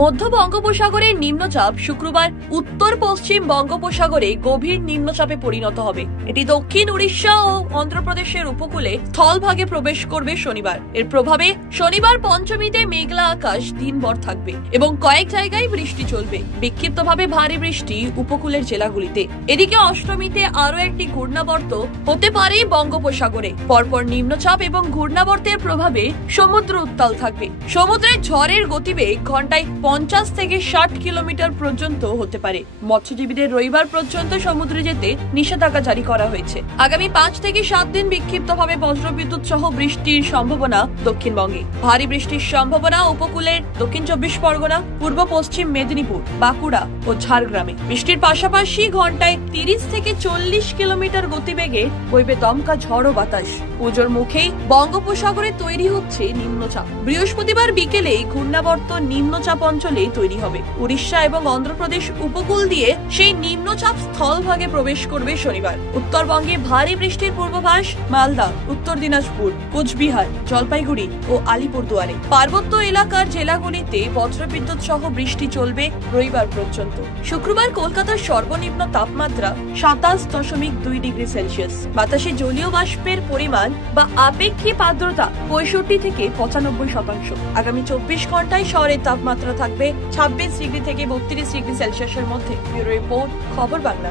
মধ্য বঙ্গোপসাগরে নিম্নচাপ শুক্রবার উত্তর পশ্চিম বঙ্গোপসাগরে গভীর নিম্নচাপে পরিণত হবে। এটি দক্ষিণ উড়িষ্যা ও অন্ধ্রপ্রদেশের উপকূলে স্থলভাগে প্রবেশ করবে শনিবার। এর প্রভাবে শনিবার পঞ্চমীতে মেঘলা আকাশ দিনভর থাকবে এবং কয়েক জায়গায় বৃষ্টি চলবে, বিক্ষিপ্তভাবে ভারী বৃষ্টি উপকূলের জেলাগুলিতে। এদিকে অষ্টমীতে আরো একটি ঘূর্ণাবর্ত হতে পারে বঙ্গোপসাগরে। পরপর নিম্নচাপ এবং ঘূর্ণাবর্তের প্রভাবে সমুদ্র উত্তাল থাকবে। সমুদ্রের ঝড়ের গতিবেগ ঘন্টায় 50 থেকে 60 কিলোমিটার পর্যন্ত হতে পারে। মৎস্যজীবীদের রবিবার পর্যন্ত সমুদ্রে যেতে নিষেধাজ্ঞা জারি করা হয়েছে। আগামী 5 থেকে 7 দিন বিক্ষিপ্তভাবে বজ্রবিদ্যুৎ সহ বৃষ্টির সম্ভাবনা দক্ষিণবঙ্গে। ভারী বৃষ্টির সম্ভাবনা উপকূলের দক্ষিণ 24 পরগনা, পূর্ব পশ্চিম মেদিনীপুর, বাঁকুড়া ও ঝাড়গ্রামে। বৃষ্টির পাশাপাশি ঘন্টায় 30 থেকে 40 কিলোমিটার গতিবেগে বইবে দমকা ঝড় ও বাতাস। পুজোর মুখেই বঙ্গোপসাগরে তৈরি হচ্ছে নিম্নচাপ। বৃহস্পতিবার বিকেলে ঘূর্ণাবর্ত নিম্নচাপ অঞ্চলে তৈরি হবে। উড়িষ্যা এবং অন্ধ্রপ্রদেশ উপকূল দিয়ে সেই নিম্নচাপ স্থলভাগে প্রবেশ করবে শনিবার। উত্তরবঙ্গে ভারী বৃষ্টির পূর্বাভাস মালদা, উত্তর দিনাজপুর, কোচবিহার, জলপাইগুড়ি ও আলিপুরদুয়ারে। পার্বত্য এলাকার জেলাগুলিতে বজ্রবিদ্যুৎ সহ বৃষ্টি চলবে রবিবার পর্যন্ত। শুক্রবার কলকাতার সর্বনিম্ন তাপমাত্রা 27.2 ডিগ্রি সেলসিয়াস। বাতাসে জলীয় বাষ্পের পরিমাণ বা আপেক্ষিক আর্দ্রতা 65 থেকে 95%। আগামী 24 ঘন্টায় শহরের তাপমাত্রা থাকবে 26 ডিগ্রি থেকে 32 ডিগ্রি সেলসিয়াসের মধ্যে। ব্যুরো রিপোর্ট, খবর বাংলা।